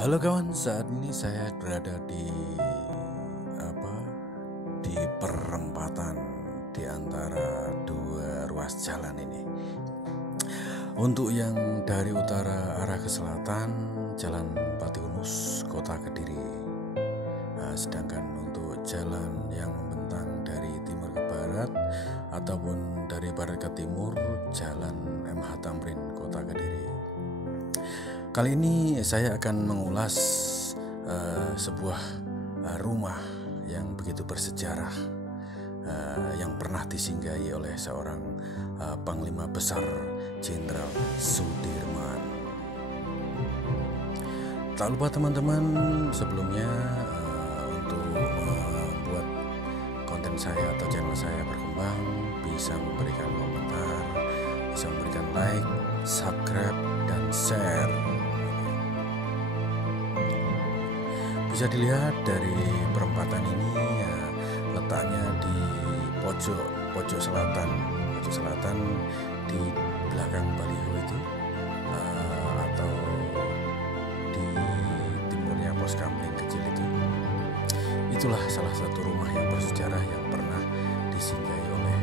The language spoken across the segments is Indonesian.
Halo kawan, saat ini saya berada di apa? Di perempatan di antara dua ruas jalan ini. Untuk yang dari utara arah ke selatan, Jalan Pati Unus, Kota Kediri. Sedangkan untuk jalan yang membentang dari timur ke barat ataupun dari barat ke timur, Jalan MH Tamrin, Kota Kediri. Kali ini saya akan mengulas sebuah rumah yang begitu bersejarah, yang pernah disinggahi oleh seorang Panglima Besar Jenderal Sudirman. Tak lupa teman-teman, sebelumnya untuk membuat konten saya atau channel saya berkembang, bisa memberikan komentar, bisa memberikan like, subscribe, dan share. Bisa dilihat dari perempatan ini ya, letaknya di pojok selatan di belakang baliho itu, atau di timurnya pos kamling kecil itu. Itulah salah satu rumah yang bersejarah yang pernah disinggahi oleh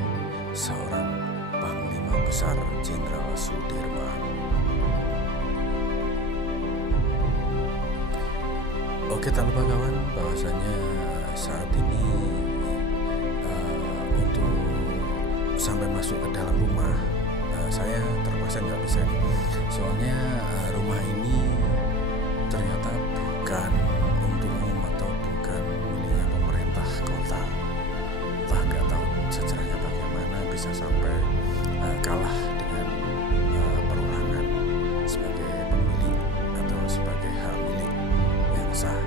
seorang Panglima Besar Jenderal Sudirman. Oke, tak lupa kawan, bahwasanya saat ini untuk sampai masuk ke dalam rumah, saya terpaksa nggak bisa nih. Soalnya rumah ini ternyata bukan untuk umum atau bukan miliknya pemerintah kota. Entah nggak tahu sejarahnya bagaimana bisa sampai kalah dengan perorangan sebagai pemilik atau sebagai hak milik yang sah.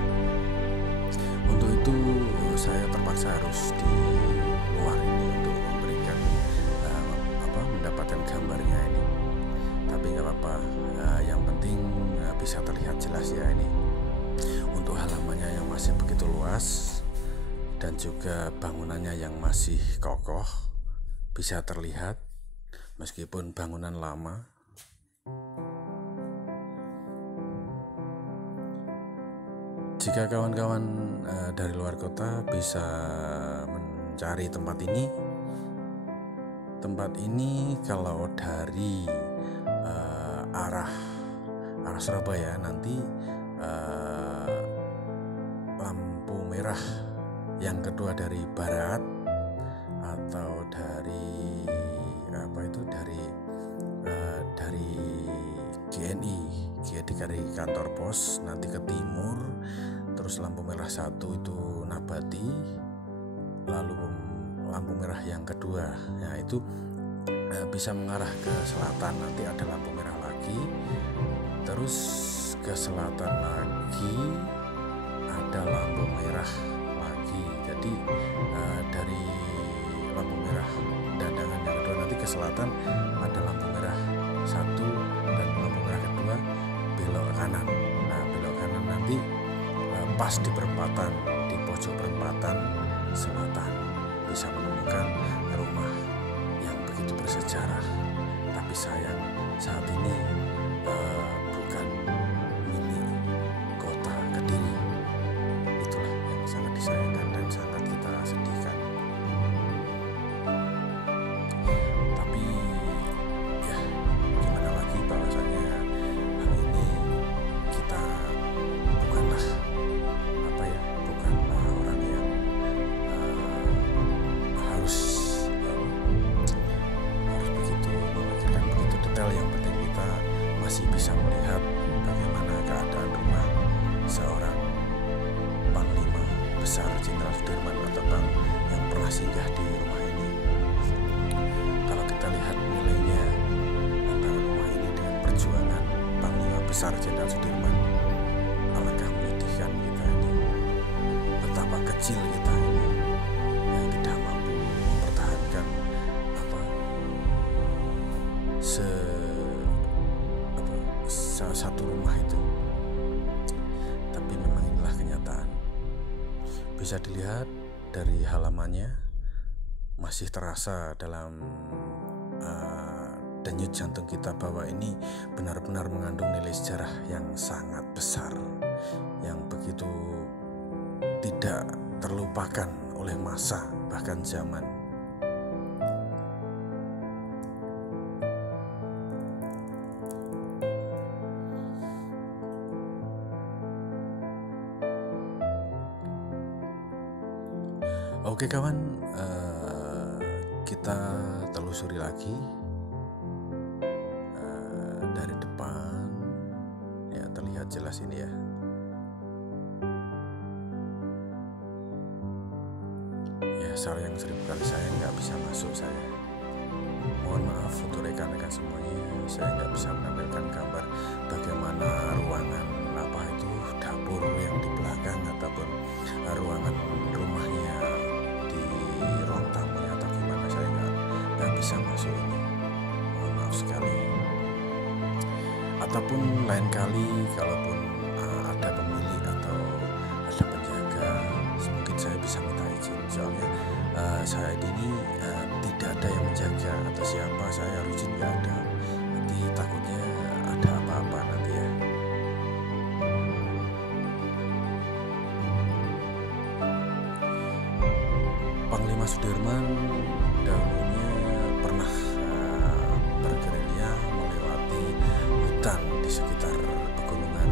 Untuk itu saya terpaksa harus di luar ini untuk memberikan mendapatkan gambarnya ini. Tapi nggak apa-apa, yang penting bisa terlihat jelas ya ini. Untuk halamannya yang masih begitu luas dan juga bangunannya yang masih kokoh, bisa terlihat meskipun bangunan lama. Jika kawan-kawan dari luar kota bisa mencari tempat ini kalau dari arah Surabaya nanti, lampu merah yang kedua dari barat atau dari GNI, dari kantor pos nanti ke timur, terus lampu merah satu itu Nabati, lalu lampu merah yang kedua ya itu bisa mengarah ke selatan, nanti ada lampu merah lagi, terus ke selatan lagi ada lampu merah lagi. Jadi dari lampu merah dandangan yang kedua nanti ke selatan ada lampu merah satu dan lampu merah kedua belok kanan. Nah, belok kanan nanti pas di perempatan, di pojok perempatan selatan bisa menemukan rumah yang begitu bersejarah. Tapi sayang saat ini bukan milik kota Kediri. Itulah yang sangat disayangkan dan sangat kita sedihkan. Tapi ya gimana lagi, bahwasanya hal ini kita bukanlah orang yang harus begitu memikirkan begitu detail. Yang penting kita masih bisa melihat bagaimana keadaan rumah seorang Panglima Besar Jenderal Sudirman atau Bang yang pernah singgah di rumah ini. Kalau kita lihat nilainya antara rumah ini dengan perjuangan Panglima Besar Jenderal Sudirman, alangkah menyedihkan kita ini. Betapa kecil kita ini yang tidak mampu mempertahankan satu rumah itu. Tapi memang inilah kenyataan. Bisa dilihat dari halamannya masih terasa dalam denyut jantung kita bahwa ini benar-benar mengandung nilai sejarah yang sangat besar, yang begitu tidak terlupakan oleh masa bahkan zaman. Oke kawan, kita telusuri lagi dari depan, ya terlihat jelas ini ya. Ya sayang 1000 kali saya nggak bisa masuk saya. Mohon maaf untuk rekan-rekan semuanya, saya nggak bisa menampilkan gambar bagaimana ruangan apa itu dapur yang di belakang ataupun ruangan rumahnya di ruang tamunya atau gimana, saya nggak bisa masuk ini. Mohon maaf sekali. Ataupun lain kali kalaupun ada pemilik atau ada penjaga, mungkin saya bisa minta izin, soalnya saya ini tidak ada yang menjaga atau siapa, saya harus izin nggak ada, nanti takutnya ada apa-apa nanti ya. Panglima Sudirman dahulunya pernah bergerilya melewati hutan di sekitar pegunungan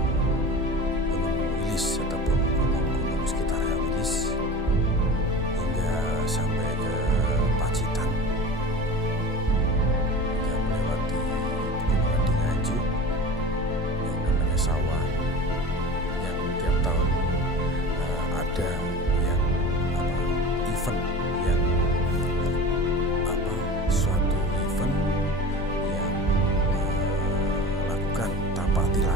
Gunung Wilis ataupun gunung-gunung sekitar Wilis hingga sampai ke Pacitan, hingga melewati pegunungan di Nganjuk yang namanya Sawan, yang tiap tahun ada yang event yang suatu event yang melakukan tapak tilas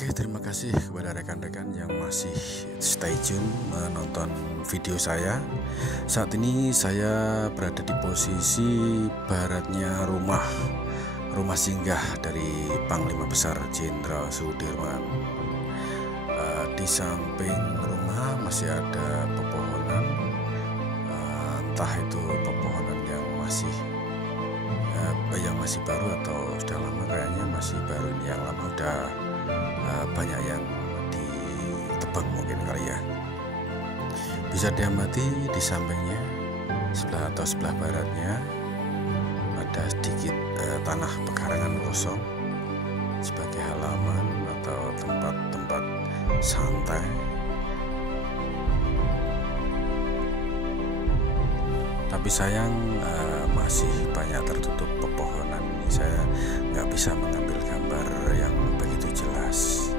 Oke, terima kasih kepada rekan-rekan yang masih stay tune menonton video saya. Saat ini saya berada di posisi baratnya rumah singgah dari Panglima Besar Jenderal Sudirman. Di samping rumah masih ada pepohonan, entah itu pepohonan yang masih baru atau sudah lama. Kayaknya masih baru. Yang lama udah banyak yang ditebang mungkin kali ya. Bisa diamati di sampingnya sebelah baratnya ada sedikit tanah pekarangan kosong sebagai halaman atau tempat santai. Tapi sayang masih banyak tertutup pepohonan. Saya nggak bisa mengambil gambar yang begitu jelas.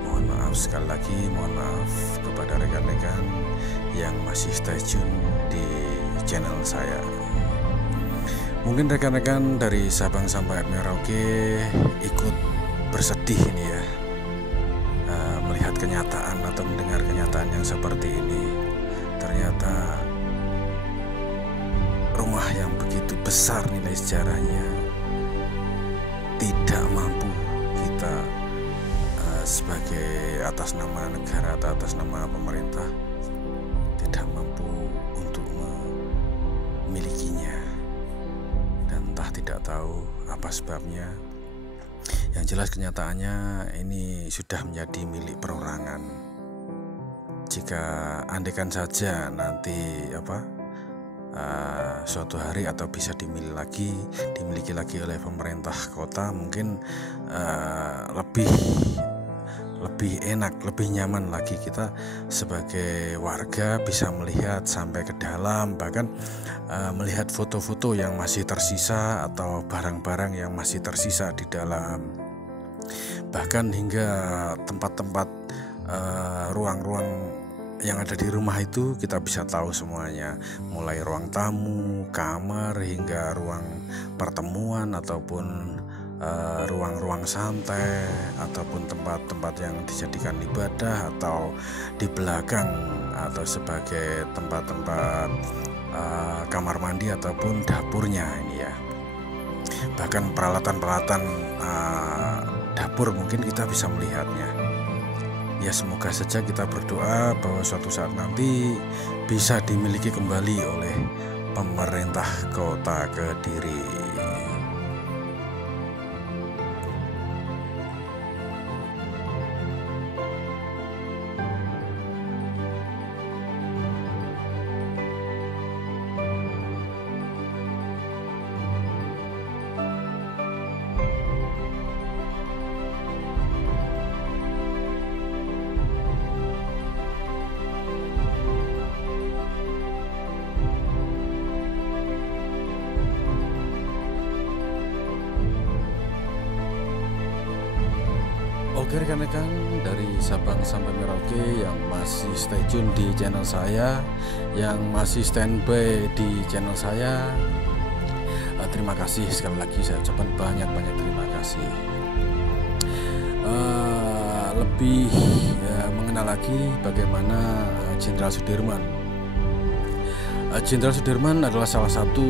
Mohon maaf sekali lagi, mohon maaf kepada rekan-rekan yang masih stay tune di channel saya. Mungkin rekan-rekan dari Sabang sampai Merauke ikut bersedih ini ya, melihat kenyataan atau mendengar kenyataan yang seperti ini. Ternyata rumah yang begitu besar nilai sejarahnya tidak mampu kita sebagai atas nama negara atau atas nama pemerintah tidak mampu untuk memilikinya, dan entah tidak tahu apa sebabnya. Yang jelas kenyataannya ini sudah menjadi milik perorangan. Jika andaikan saja nanti suatu hari atau bisa dimiliki lagi oleh pemerintah kota, mungkin lebih enak, lebih nyaman lagi kita sebagai warga bisa melihat sampai ke dalam, bahkan melihat foto-foto yang masih tersisa atau barang-barang yang masih tersisa di dalam, bahkan hingga tempat-tempat ruang-ruang yang ada di rumah itu kita bisa tahu semuanya, mulai ruang tamu, kamar, hingga ruang pertemuan ataupun ruang-ruang santai ataupun tempat-tempat yang dijadikan ibadah atau di belakang atau sebagai tempat-tempat kamar mandi ataupun dapurnya ini ya. Bahkan peralatan-peralatan dapur mungkin kita bisa melihatnya. Ya, semoga saja kita berdoa bahwa suatu saat nanti bisa dimiliki kembali oleh pemerintah Kota Kediri. Oke rekan-rekan dari Sabang sampai Merauke yang masih stay tune di channel saya, yang masih standby di channel saya, terima kasih sekali lagi. Saya ucapkan banyak terima kasih. Lebih mengenal lagi bagaimana Jenderal Sudirman. Jenderal Sudirman adalah salah satu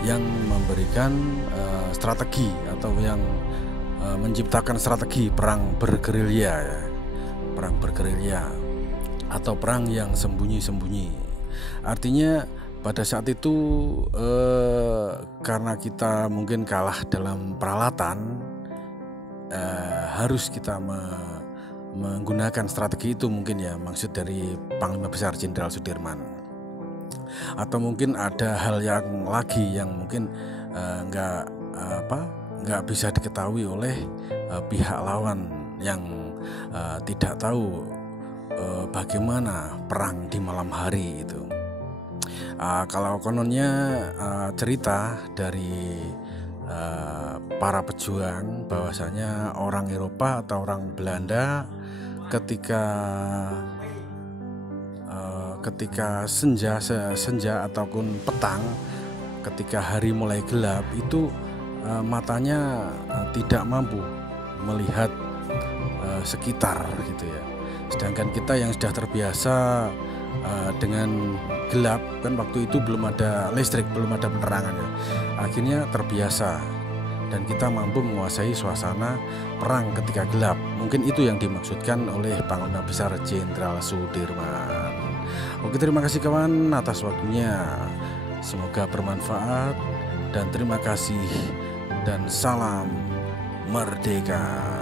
yang memberikan strategi atau yang menciptakan strategi perang bergerilya ya. Perang bergerilya atau perang yang sembunyi-sembunyi. Artinya pada saat itu karena kita mungkin kalah dalam peralatan, harus kita menggunakan strategi itu mungkin ya, maksud dari Panglima Besar Jenderal Sudirman. Atau mungkin ada hal yang lagi yang mungkin nggak bisa diketahui oleh pihak lawan yang tidak tahu bagaimana perang di malam hari itu. Kalau kononnya cerita dari para pejuang bahwasanya orang Eropa atau orang Belanda ketika senja ataupun petang, ketika hari mulai gelap itu matanya tidak mampu melihat sekitar gitu ya. Sedangkan kita yang sudah terbiasa dengan gelap, kan waktu itu belum ada listrik, belum ada penerangan ya. Akhirnya terbiasa dan kita mampu menguasai suasana perang ketika gelap. Mungkin itu yang dimaksudkan oleh Panglima Besar Jenderal Sudirman. Oke, terima kasih kawan atas waktunya. Semoga bermanfaat dan terima kasih dan salam merdeka.